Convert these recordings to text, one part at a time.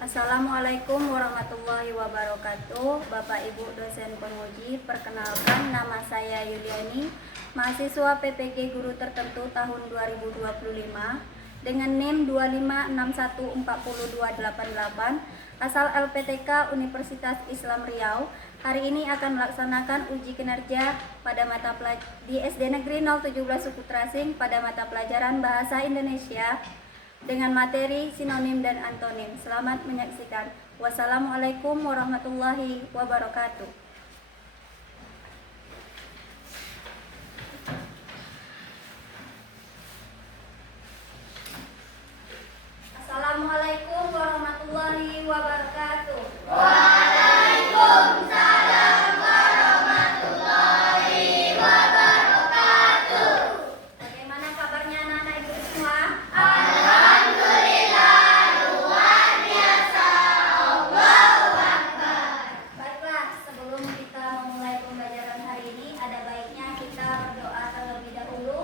Assalamualaikum warahmatullahi wabarakatuh. Bapak Ibu dosen penguji, perkenalkan nama saya Yuliani, mahasiswa PPG Guru Tertentu tahun 2025 dengan NIM 25614088, asal LPTK Universitas Islam Riau. Hari ini akan melaksanakan uji kinerja pada mata di SD Negeri 017 Suku Trasing pada mata pelajaran Bahasa Indonesia dengan materi sinonim dan antonim. Selamat menyaksikan. Wassalamualaikum warahmatullahi wabarakatuh. Assalamualaikum warahmatullahi wabarakatuh. Waalaikumsalam warahmatullahi wabarakatuh. Bagaimana kabarnya anak-anak ibu semua? Alhamdulillah, luar biasa. Allahu Akbar. Baiklah, sebelum kita memulai pembelajaran hari ini, ada baiknya kita berdoa terlebih dahulu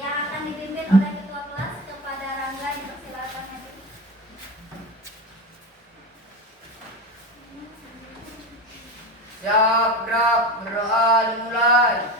yang akan dipimpin oleh ketua kelas. Kepada Rangga dipersilakan. Siap, gerak, berdoa dimulai.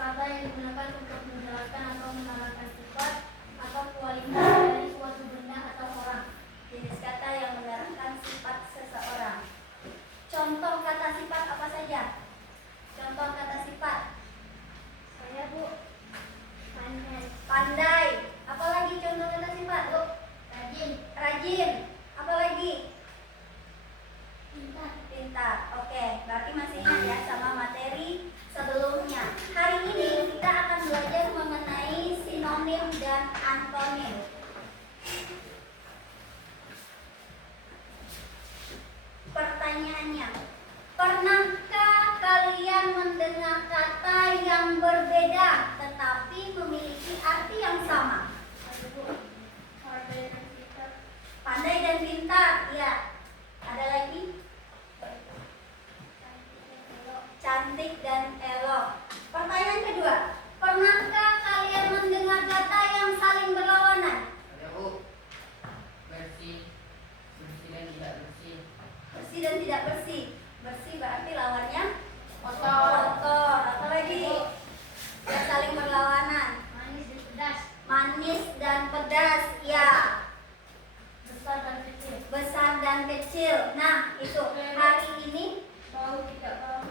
kata yang digunakan untuk menjelaskan atau menerangkan sifat atau kualitas dari suatu benda atau orang. Jenis kata yang menerangkan sifat seseorang. Contoh kata sifat apa saja? Contoh kata sifat. Saya Bu, pandai, Pandai. Apalagi contoh kata sifat, Bu? rajin, Rajin. Apalagi? pintar. Pintar. Oke, berarti masih ingat ya sama materi sebelumnya. Hari ini kita akan belajar mengenai sinonim dan antonim. Pertanyaannya, pernahkah kalian mendengar kata yang berbeda tetapi memiliki arti yang sama? Ada Bu, pandai dan pintar. Pandai dan pintar, ya. Ada lagi? Cantik dan elok. Pertanyaan kedua, pernahkah kalian mendengar kata yang saling berlawanan? Ada Bu. Bersih. Bersih dan tidak bersih. Bersih dan tidak bersih. Bersih berarti lawannya Kotor. kotor. Apa lagi? Yang saling berlawanan. Manis dan pedas. Manis dan pedas, ya. Besar dan kecil. Besar dan kecil. Nah, itu hari ini Bau tidak bau.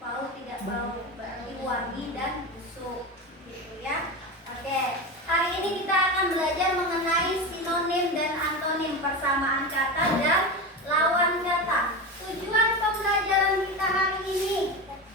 bau tidak bau, berarti wangi dan busuk, gitu ya. Oke, hari ini kita akan belajar mengenai sinonim dan antonim, persamaan kata dan lawan kata. Tujuan pembelajaran kita hari ini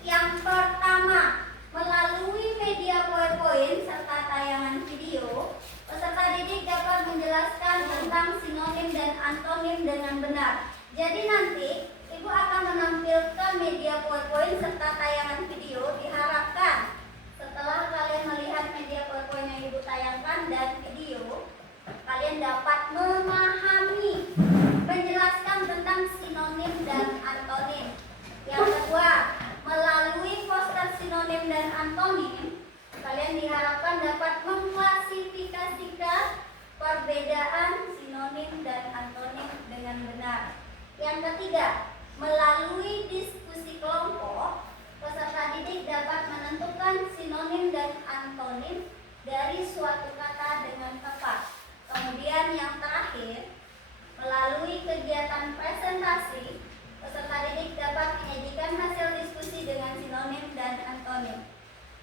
yang pertama, melalui media PowerPoint serta tayangan video, peserta didik dapat menjelaskan tentang sinonim dan antonim dengan benar. Jadi nanti Ibu akan menampilkan media PowerPoint serta tayangan video. Diharapkan setelah kalian melihat media PowerPoint yang Ibu tayangkan dan video, kalian dapat memahami, menjelaskan tentang sinonim dan antonim. Yang kedua, melalui poster sinonim dan antonim, kalian diharapkan dapat mengklasifikasikan perbedaan sinonim dan antonim dengan benar. Yang ketiga, melalui diskusi kelompok, peserta didik dapat menentukan sinonim dan antonim dari suatu kata dengan tepat. Kemudian yang terakhir, melalui kegiatan presentasi, peserta didik dapat menyajikan hasil diskusi dengan sinonim dan antonim.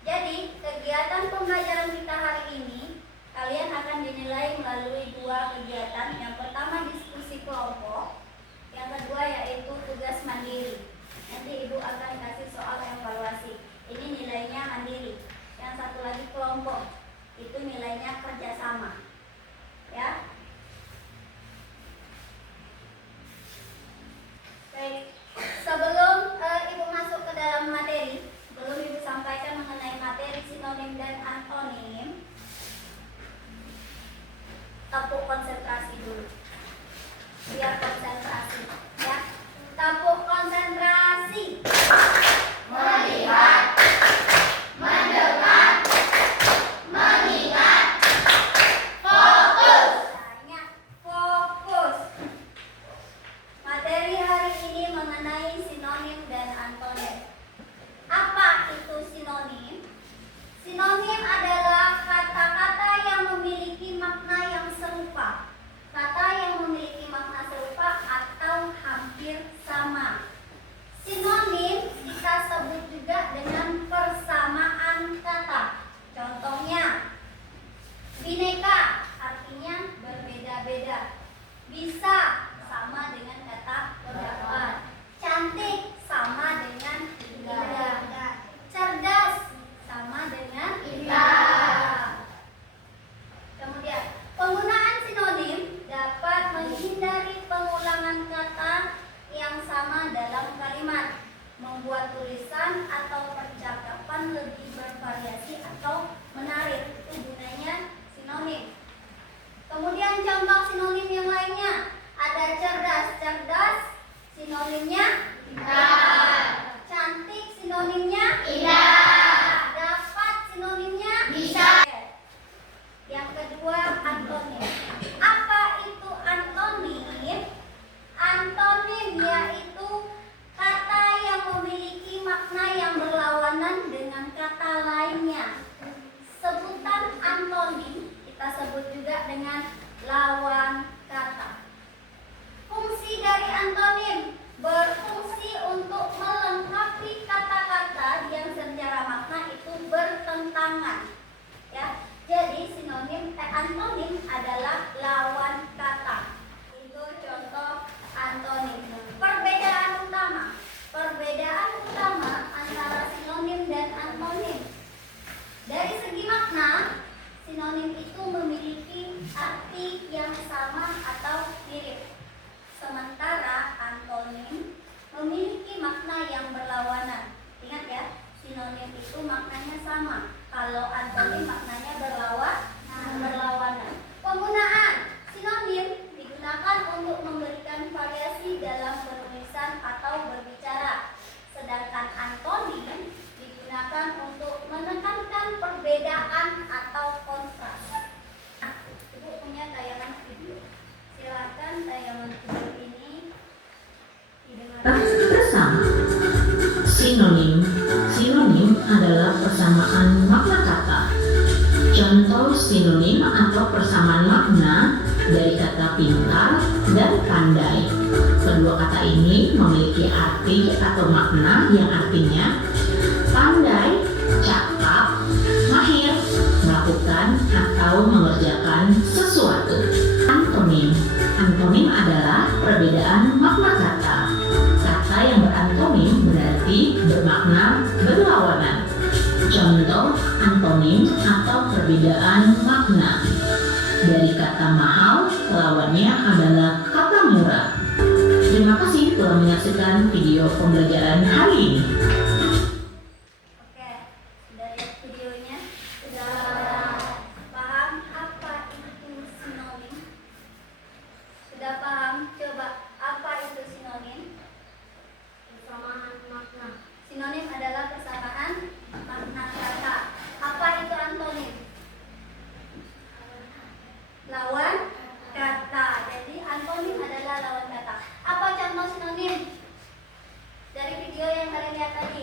Jadi, kegiatan pembelajaran kita hari ini, kalian akan dinilai melalui dua kegiatan. Yang pertama diskusi kelompok, yang kedua yaitu tugas mandiri. Nanti Ibu akan kasih soal evaluasi. Ini nilainya mandiri. Yang satu lagi kelompok, itu nilainya kerjasama. Ya. Baik, sebelum Ibu masuk ke dalam materi, sebelum Ibu sampaikan mengenai materi sinonim dan antonim, tepuk konsentrasi dulu. Biar konsentrasi, ya. Tepuk konsentrasi. Melihat, mendengar, mengingat, fokus. Tanya, fokus. Materi hari ini mengenai sinonim dan antonim. Apa itu sinonim? Sinonim adalah kata-kata yang memiliki makna yang serupa. Kata yang memiliki makna serupa atau hampir sama. Sinonim kita sebut juga dengan persamaan kata. Contohnya, bineka artinya berbeda-beda. Bisa sama dengan kata dapat. Cantik sama dengan indah. Cerdas sama dengan indah. Kemudian, penggunaan sinonim dapat menghindari pengulangan kata yang sama dalam kalimat, membuat tulisan atau percakapan lebih bervariasi atau menarik. Itu gunanya sinonim. Kemudian contoh sinonim yang lainnya, ada cerdas. Cerdas sinonimnya Pintar. cantik sinonimnya Indah. dapat sinonimnya Bisa. Yang kedua, antonim. Apa itu antonim? Antonim yaitu kata yang memiliki makna yang berlawanan dengan kata lainnya. tangan. Ya, jadi antonim adalah lawan kata. Itu contoh antonim. Perbedaan utama antara sinonim dan antonim. Dari segi makna, sinonim itu memiliki arti yang sama atau mirip. Sementara antonim memiliki makna yang berlawanan. Ingat ya, sinonim itu maknanya sama. Kalau antonim maknanya berlawanan. Penggunaan sinonim digunakan untuk memberikan variasi dalam penulisan atau berbicara. Sedangkan antonim digunakan untuk menekankan perbedaan atau kontras. Nah, Ibu punya tayangan video. Silakan tayangan video ini didengarkan. Bersama. Sinonim adalah persamaan makna kata. Contoh sinonim atau persamaan makna dari kata pintar dan pandai. Kedua kata ini memiliki arti atau makna yang artinya pandai, cakap, mahir, melakukan atau mengerjakan sesuatu. Antonim adalah perbedaan makna kata. Kata yang berantonim berarti bermakna berlawanan. Contoh antonim atau perbedaan makna. Dari kata mahal, lawannya adalah kata murah. Terima kasih telah menyaksikan video pembelajaran hari ini. Oke, sudah lihat videonya? Sudah paham apa itu sinonim? Sudah paham? Coba, apa itu sinonim? Persamaan makna. Sinonim adalah persamaan makna kata. Apa itu antonim? Lawan kata. Jadi antonim adalah lawan kata. Apa contoh sinonim? Dari video yang kalian lihat tadi.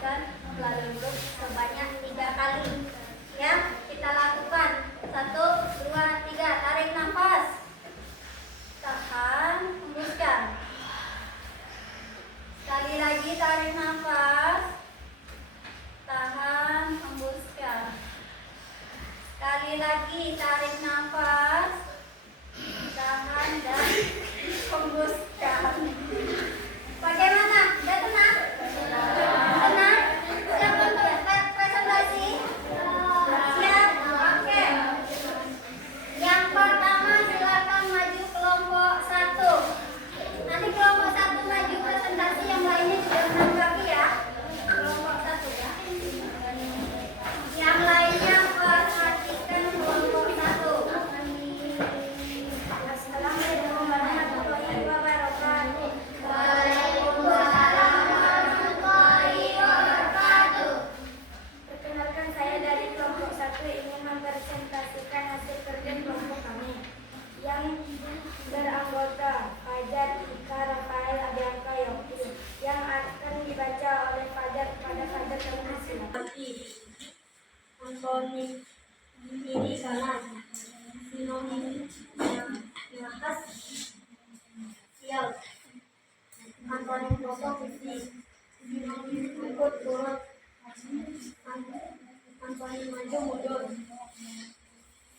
menuliskan melalui huruf sebanyak 3 kali. Ya, kita lakukan. 1, 2, 3. Tarik nafas. Tahan, hembuskan. Sekali lagi tarik nafas. Tahan, hembuskan. Sekali lagi tarik nafas. Tahan dan hembuskan. Bagaimana? Sudah tenang? Tenang? Siap untuk presentasi? Siap? Oke. Yang pertama silakan maju kelompok 1. Nanti kelompok 1 maju presentasi, yang lainnya juga menanggapi ya. Kelompok 1 ya. Yang lainnya perhatikan kelompok 1. Assalamualaikum warahmatullahi wabarakatuh. Waalaikumsalam warahmatullahi wabarakatuh. Perkenalkan, saya dari kelompok 1 ingin mempresentasikan hasil kerja kelompok kami yang beranggota Fajar, Ika, Rafael, Abianka, Yopi, yang akan dibaca oleh Fajar kepada Fajar dan Asila. Antonim diri kanan, sinonim yang atas, sial. Antonim kosong isi, sinonim ikut turut, antonim maju mundur,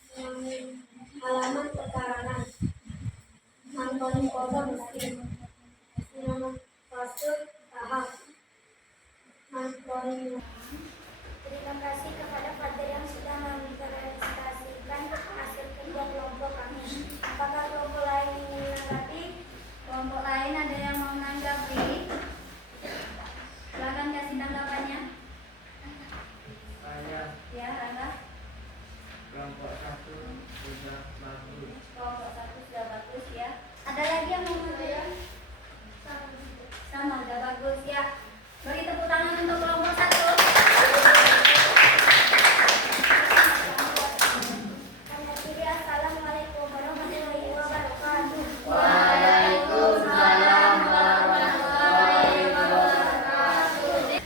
sinonim halaman pekarangan, antonim kosong isi, sinonim fase tahap, antonim. Terima kasih kepada Fajar yang sudah mempresentasikan hasil kerja kelompok kami. Apakah kelompok lain ingin menanggapi? Kelompok lain ada yang mau menanggapi? Silakan kasih tanggapannya. Saya Ya, Rangga. kelompok 1 sudah bagus. Kelompok 1 sudah bagus ya. Ada lagi yang mau menanggapi? Sama, sudah bagus ya. Beri tepuk tangan untuk kelompok 1. Assalamualaikum warahmatullahi wabarakatuh. Waalaikumsalam warahmatullahi wabarakatuh.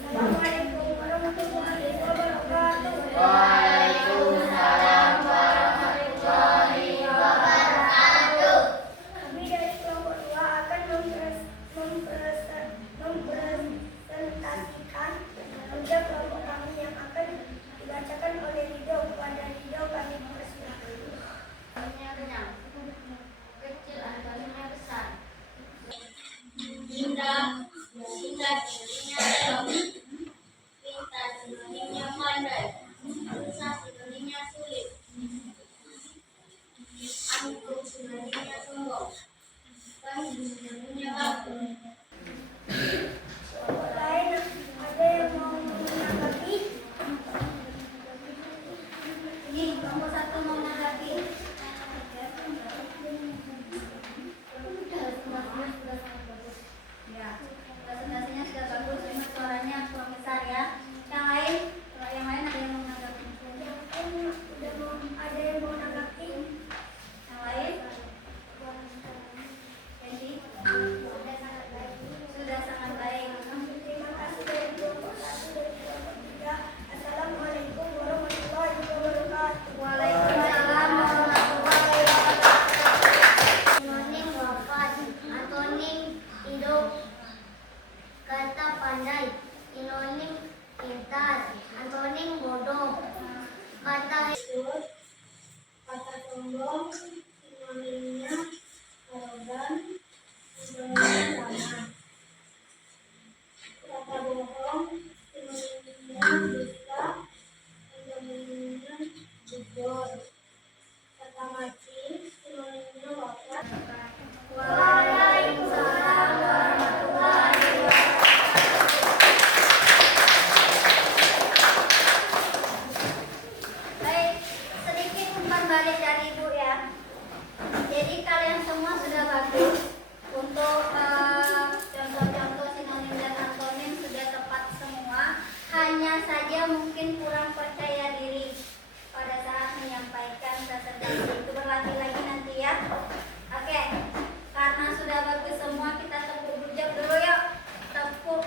Assalamualaikum warahmatullahi wabarakatuh. Waalaikumsalam warahmatullahi wabarakatuh. Kami dari kelompok 2 akan mempresentasikan kerja kelompok kami yang akan dibacakan oleh Ridho. Kepada Ridho kami persilakan. Kenyang, kecil antaranya besar. Indah sinonimnya baik. Pintar sinonimnya pandai. Susah sinonimnya sulit. Angkuh sinonimnya sombong. Baik sinonimnya bagus. Lain ada yang mau menanggapi? Ini kelompok 1 mau menanggapi. Ya, presentasinya sudah bagus, cuma suaranya kurang besar ya. Yang lain, kalau yang lain ada yang mau menanggapi? Ada yang mau menanggapi? Yang lain? Jadi, sudah sangat baik. Terima kasih dari kelompok 1 dari kelompok 3. Assalamualaikum warahmatullahi wabarakatuh. Waalaikumsalam warahmatullahi wabarakatuh. Sinonim wafat, antonim hidup. Kata pandai, sinonim pintar, antonim bodoh. Kata Kata sombong, sinonimnya arogan, sinonimnya lamah. Kata bohong, sinonimnya dusta, sinonimnya jujur. Kata mati, sinonimnya wafat. Waalaikumsalam warahmatullahi wabarakatuh. Baik, sedikit umpan balik dari Ibu ya. Jadi kalian semua sudah bagus untuk contoh-contoh sinonim dan antonim sudah tepat semua. Hanya saja mungkin kurang percaya diri pada saat menyampaikan presentasi. Itu berlatih lagi nanti ya. Oke, karena sudah bagus semua, kita tepuk berjab dulu yuk. Tepuk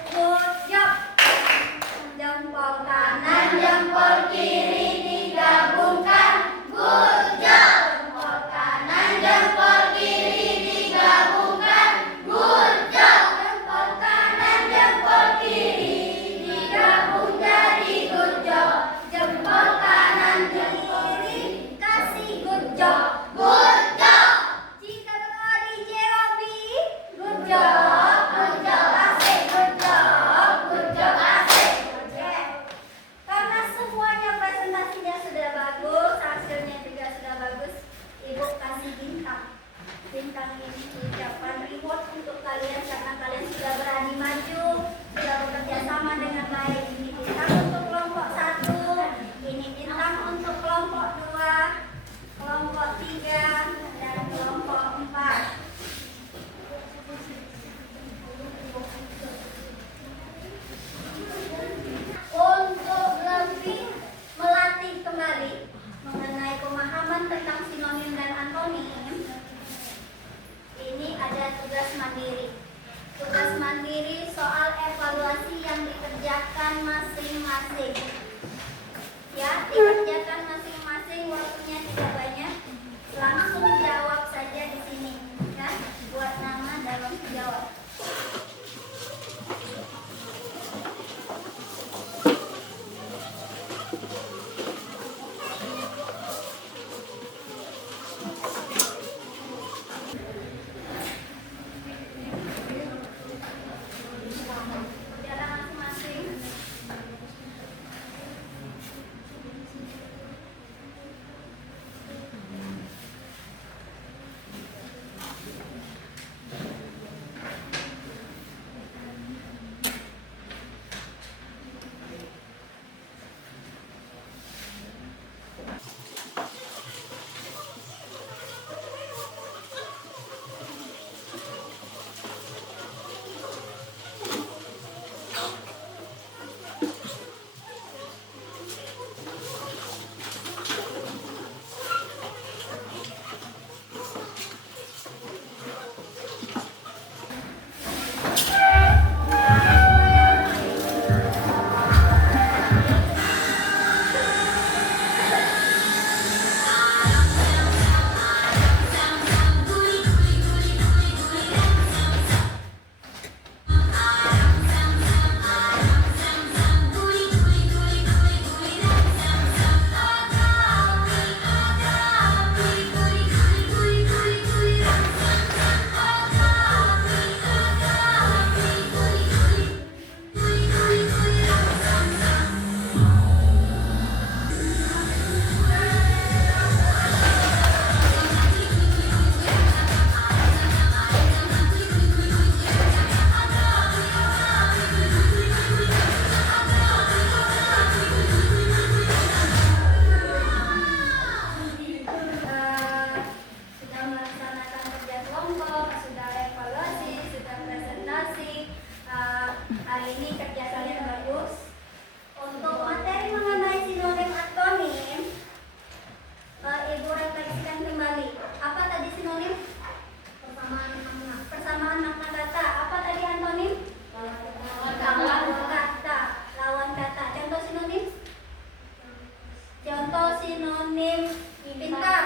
sinonim pintar,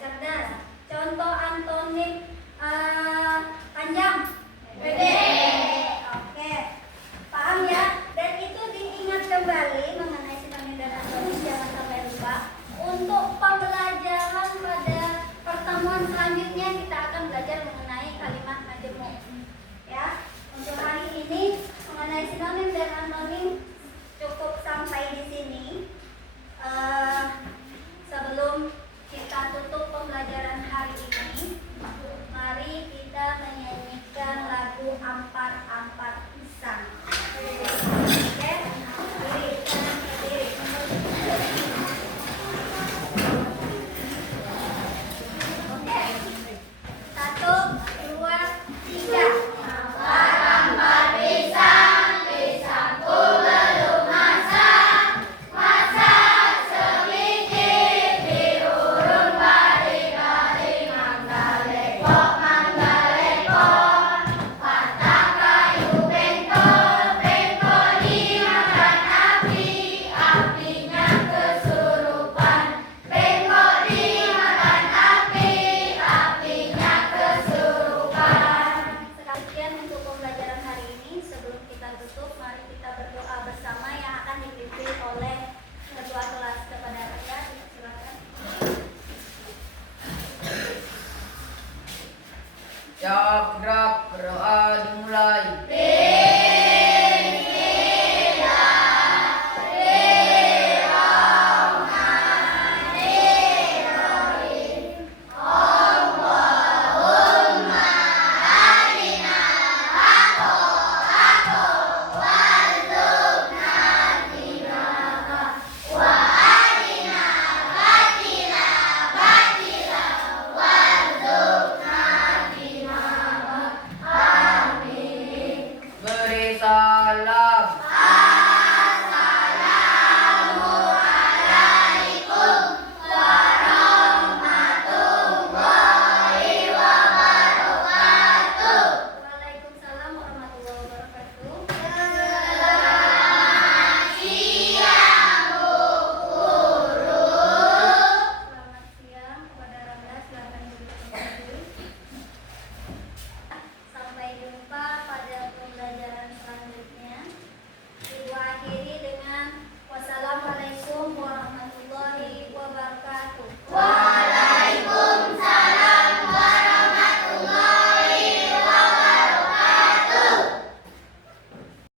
cerdas. Contoh antonim panjang, Pendek.